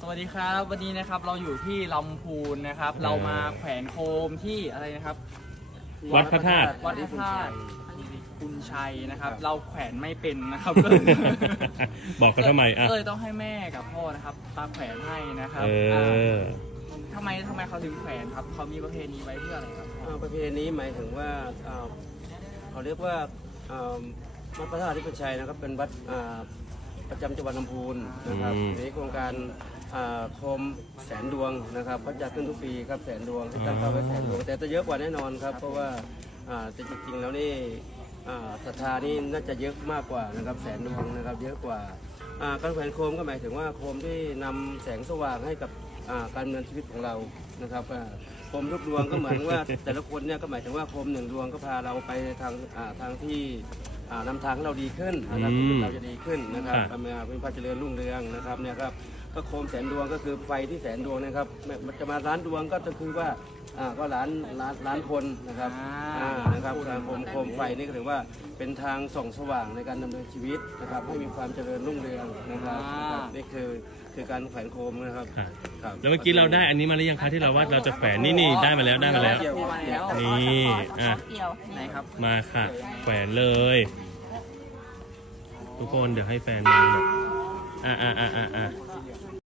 สวัสดีครับ วันนี้นะครับเราอยู่ที่ลำพูนนะครับ เรามาแขวนโคมที่อะไรนะครับ วัดพระธาตุ วัดพระธาตุคุณชัยนะครับ เราแขวนไม่เป็นนะครับบอกเขาทำไมอะก็เลยต้องให้แม่กับพ่อนะครับตาแขวนให้นะครับเออาทำไมทำไมเขาถึงแขวนครับเขามีประเพณีไว้เพื่ออะไรครับพ่อ อ่าประเพณีหมายถึงว่าอ่าเขาเรียกว่าอ่าวัดพระธาตุที่เป็นชัยนะครับเป็นวัดอ่าประจำจังหวัดลำพูนนะครับอืม ในโครงการอ่า โคมแสนดวงนะครับก็จะขึ้นทุกปีครับแสนดวงที่ตั้งเป้าไว้แสนดวงแต่จะเยอะกว่าแน่นอนครับ เพราะว่าอ่าแต่จริงๆแล้วนี่อ่าศรัทธานี่น่าจะเยอะมากกว่านะครับแสนดวงนะครับเยอะกว่าอ่าการแขวนโคมก็หมายถึงว่าโคมที่นำแสงสว่างให้กับอ่าการดำเนินชีวิตของเรานะครับอ่าโคมทุกดวงก็เหมือนว่า แต่ละคนเนี่ยก็หมายถึงว่าโคมหนึ่งดวงก็พาเราไปในทางอ่าทางที่อ่านำทางให้เราดีขึ้นนะครับอืมชีวิตเราจะดีขึ้นนะครับครับเป็นเป็นความเจริญรุ่งเรืองนะครับเนี่ยครับ ก็โคมแสนดวงก็คือไฟที่แสนดวงนะครับไม่มันจะมาล้านดวงก็จะคือว่าอ่าก็ล้านล้านล้านคนนะครับอ่านะครับการโคมโคมไฟนี่ก็ถือว่าเป็นทางส่องสว่างในการดำเนินชีวิตนะครับให้มีความเจริญรุ่งเรืองนะครับนะครับนี่คือคือการแขวนโคมนะครับค่ะครับแล้วเมื่อกี้เราได้อันนี้มาหรือยังคะที่เราว่าเราจะแขวนนี่นี่ได้มาแล้วได้มาแล้ว เกี่ยวมาแล้วนี่อะ เกี่ยวไหนครับมาค่ะ แขวนเลย ทุกคนเดี๋ยวให้แฟนดูหน่อย 嗯嗯嗯嗯嗯。